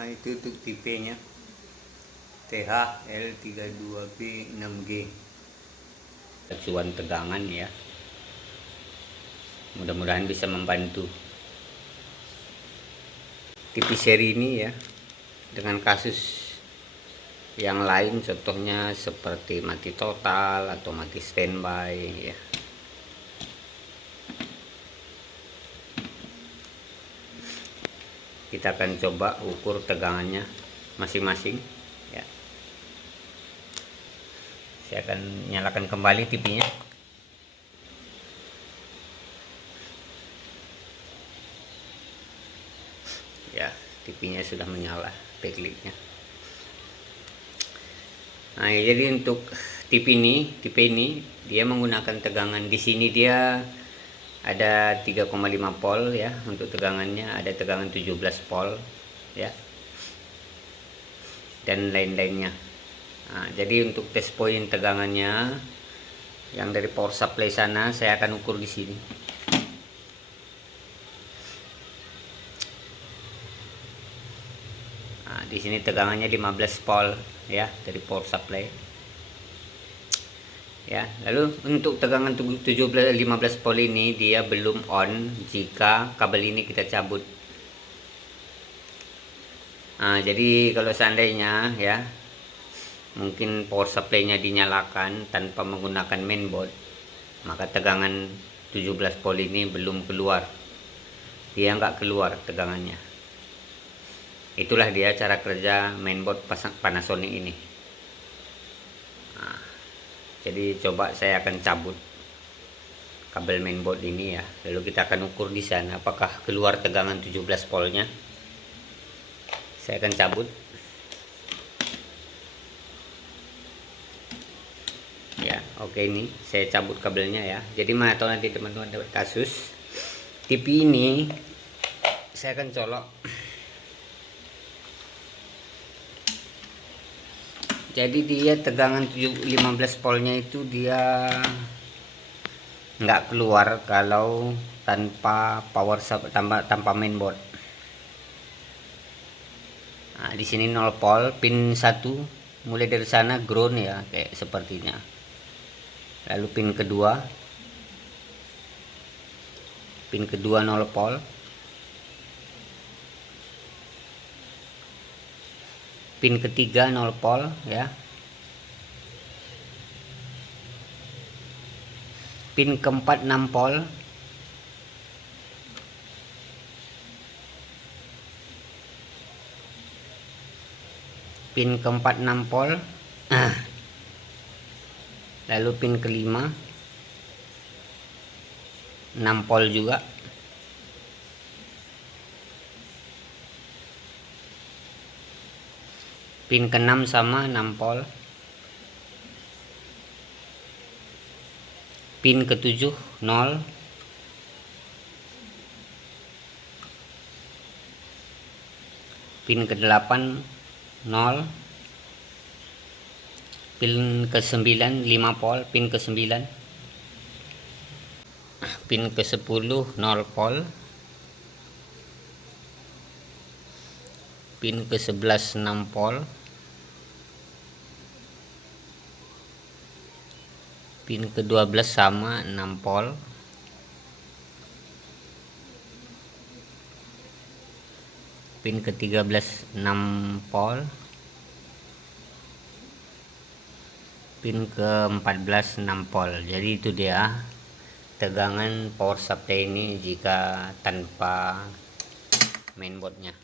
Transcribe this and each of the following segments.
Nah, itu untuk tipenya THL32B6G. Acuan tegangan ya. Mudah-mudahan bisa membantu. TV seri ini ya, dengan kasus yang lain contohnya seperti mati total atau mati standby ya. Kita akan coba ukur tegangannya masing-masing ya. Saya akan nyalakan kembali TV-nya. Ya, TV-nya sudah menyala backlightnya. Nah, jadi untuk TV ini dia menggunakan tegangan di sini dia ada 3,5 volt ya untuk tegangannya, ada tegangan 17 volt ya. Dan lain-lainnya. Nah, jadi untuk test point tegangannya yang dari power supply sana saya akan ukur di sini. Nah, di sini tegangannya 15 volt ya dari power supply. Ya, lalu untuk tegangan 15 volt ini dia belum on jika kabel ini kita cabut. Nah, jadi kalau seandainya ya mungkin power supply-nya dinyalakan tanpa menggunakan mainboard, maka tegangan 17 volt ini belum keluar. Dia nggak keluar tegangannya. Itulah dia cara kerja mainboard Panasonic ini. Nah, jadi coba saya akan cabut kabel mainboard ini ya. Lalu kita akan ukur di sana apakah keluar tegangan 17 voltnya. Saya akan cabut. Ya, oke, ini saya cabut kabelnya ya. Jadi mana tahu nanti teman-teman dapat kasus TV ini saya akan colok. Jadi dia tegangan 15 voltnya itu dia nggak keluar kalau tanpa power tanpa mainboard. Nah, di sini 0 volt, pin 1 mulai dari sana ground ya, kayak sepertinya. Lalu pin kedua 0 volt. Pin ketiga 0 volt ya. Pin keempat 6 volt. Pin keempat 6 volt. Lalu pin kelima 6 volt juga. Pin ke-6 sama 6 volt. Pin ke-7 0. Pin ke-8 0. Pin ke-9 5 volt, pin ke-9. Pin ke-10 0 volt. Pin ke-11 6 volt. Pin ke-12 sama 6 volt. Pin ke-13 6 volt. Pin ke-14 6 volt. Jadi itu dia tegangan power supply ini jika tanpa mainboardnya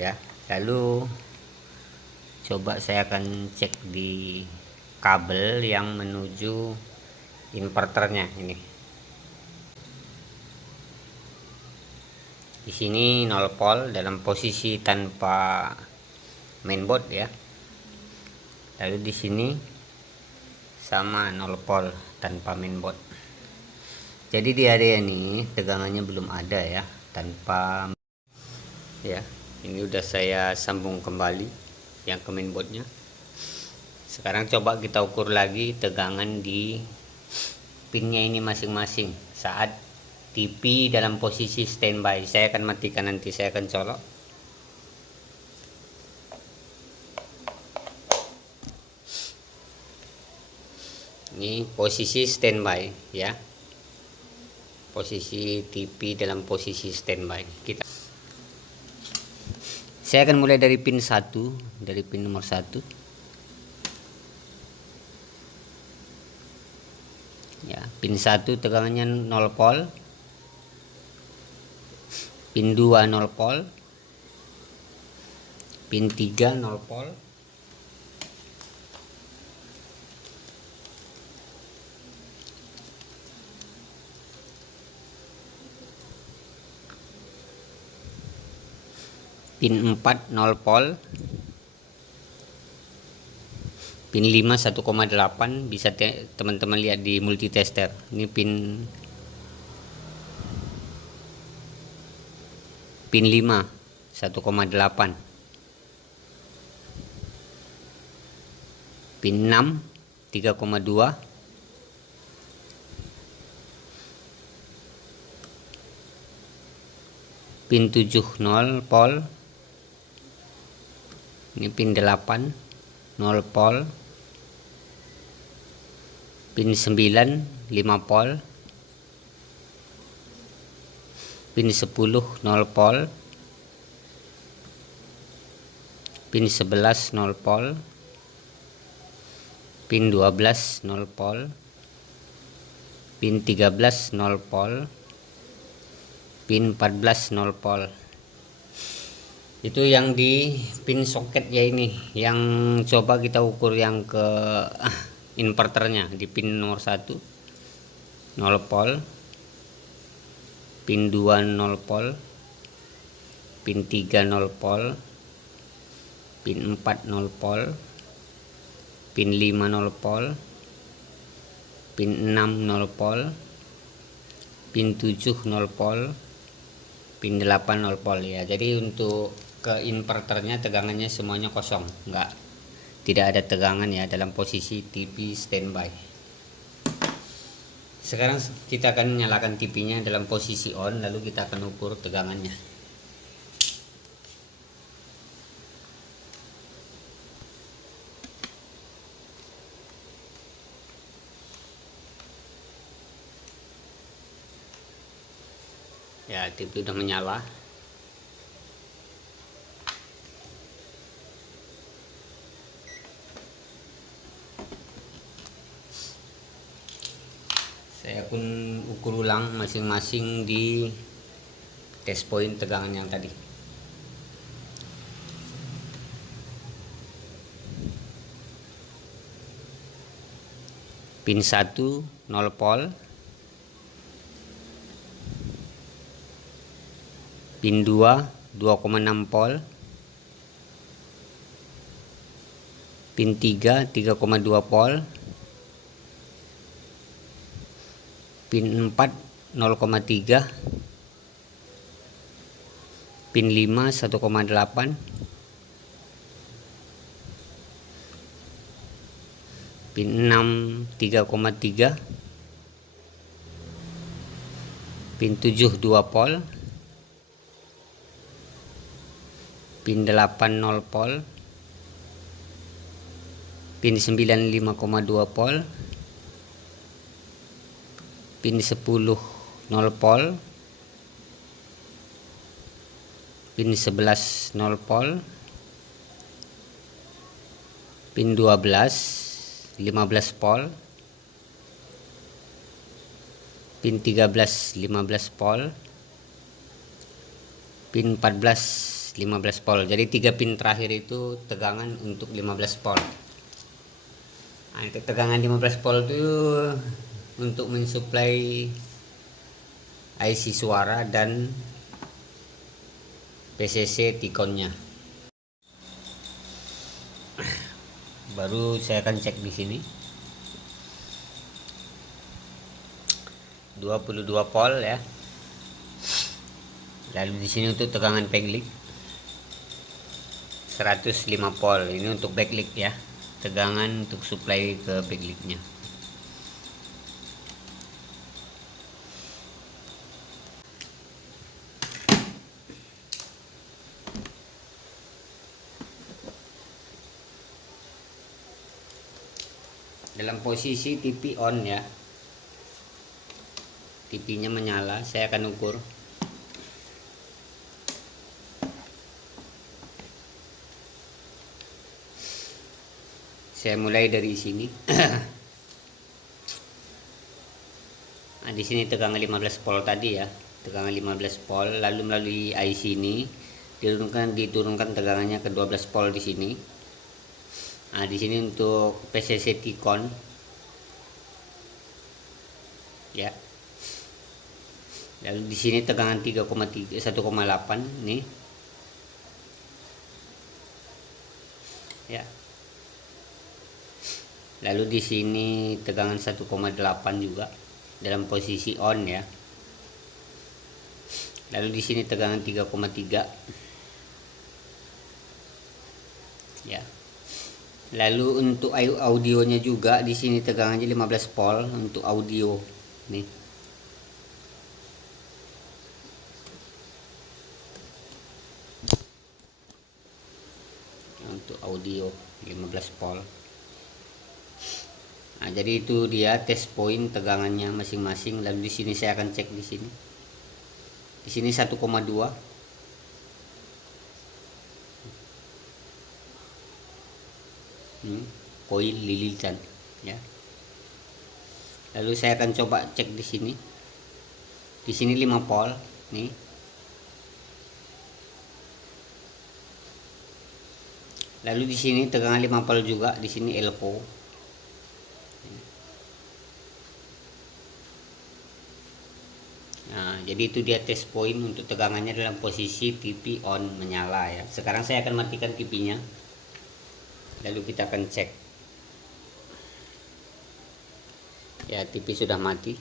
ya. Lalu coba saya akan cek di kabel yang menuju inverternya ini. Di sini 0 volt dalam posisi tanpa mainboard ya. Lalu di sini sama 0 volt tanpa mainboard. Jadi di area ini tegangannya belum ada ya, tanpa ya. Ini udah saya sambung kembali yang ke mainboardnya. Sekarang coba kita ukur lagi tegangan di pinnya ini masing-masing saat TV dalam posisi standby. Saya akan matikan, nanti saya akan colok. Ini posisi standby ya. Posisi TV dalam posisi standby. Saya akan mulai dari pin 1, dari pin nomor 1. Ya, pin 1 tegangannya 0 volt. Pin 2 0 volt. Pin 3 0 volt. Pin 4 0 volt. Pin 5 1,8, bisa teman-teman lihat di multitester. Ini pin 5 1,8. Pin 6 3,2. Pin 7 0 volt. Ini pin 8 0 volt. Pin 9 5 volt. Pin 10 0 volt. Pin 11 0 volt. Pin 12 0 volt. Pin 13 0 volt. Pin 14 0 volt. Itu yang di pin soket ya, ini yang coba kita ukur yang ke inverternya. Di pin nomor 1 0 volt. Pin 2 0 volt. Pin 3 0 volt. Pin 4 0 volt. Pin 5 0 volt. Pin 6 0 volt. Pin 7 0 volt. Pin 8 0 volt ya. Jadi untuk ke inverternya tegangannya semuanya kosong, tidak ada tegangan ya dalam posisi TV standby. Sekarang kita akan nyalakan TV-nya dalam posisi on, lalu kita akan ukur tegangannya. Ya, TV udah menyala. Saya pun ukur ulang masing-masing di test point tegangan yang tadi. Pin 1 0 volt. Pin 2 2,6 volt. Pin 3 3,2 volt. Pin 4 0,3. Pin 5 1,8. Pin 6 3,3. Pin 7 2 volt. Pin 8 0 volt. Pin 9 5,2 volt. Pin 10 0 volt. Pin 11 0 volt. Pin 12 15 volt. Pin 13 15 volt. Pin 14 15 volt. Jadi 3 pin terakhir itu tegangan untuk 15 volt. Nah, untuk tegangan 15 volt itu untuk mensuplai IC suara dan PCC T-Con-nya. Baru saya akan cek di sini. 22 volt ya. Lalu di sini untuk tegangan backlight 105 volt. Ini untuk backlight ya. Tegangan untuk supply ke backlightnya. dalam posisi TV on ya. TV-nya menyala, saya akan ukur. Saya mulai dari sini. Nah, di sini tegangan 15 volt tadi ya, tegangan 15 volt, lalu melalui IC ini diturunkan tegangannya ke 12 volt di sini. Nah, di sini untuk PCC Ticon ya. Lalu di sini tegangan 3,3 1,8 nih. Ya. Lalu di sini tegangan 1,8 juga dalam posisi on ya. Lalu di sini tegangan 3,3 ya. Lalu untuk audionya juga di sini tegangannya 15 volt untuk audio nih. Untuk audio 15 volt. Nah, jadi itu dia test point tegangannya masing-masing. Lalu di sini saya akan cek di sini. Di sini 1,2. Koil lilitan ya. Lalu saya akan coba cek di sini. Di sini 5 volt nih. Lalu di sini tegangan 5 volt juga, di sini elko. Nah, jadi itu dia test point untuk tegangannya dalam posisi TV on menyala ya. Sekarang saya akan matikan TV-nya. Lalu kita akan cek. Ya, TV sudah mati.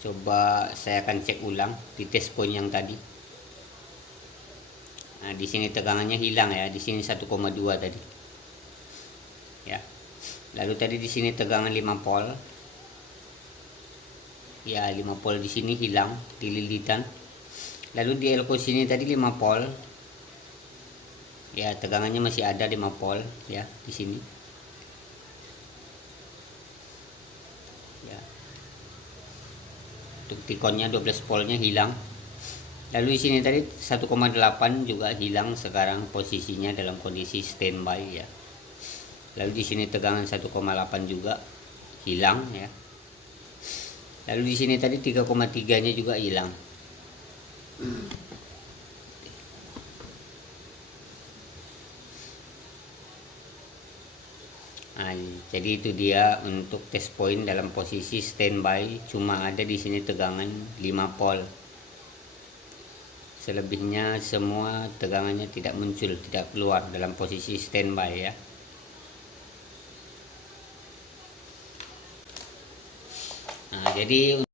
Coba saya akan cek ulang di test point yang tadi. Nah, di sini tegangannya hilang ya, di sini 1,2 tadi. Ya. Lalu tadi di sini tegangan 5 volt. Ya, 5 volt di sini hilang di lilitan. Lalu di elko sini tadi 5 volt. Ya, tegangannya masih ada 5 volt ya di sini. Ya. Untuk tikonnya 12 voltnya hilang. Lalu di sini tadi 1,8 juga hilang sekarang posisinya dalam kondisi standby ya. Lalu di sini tegangan 1,8 juga hilang ya. Lalu di sini tadi 3,3-nya juga hilang. Nah, jadi itu dia untuk test point dalam posisi standby, cuma ada di sini tegangan 5 volt. Selebihnya semua tegangannya tidak muncul, tidak keluar dalam posisi standby ya. Nah, jadi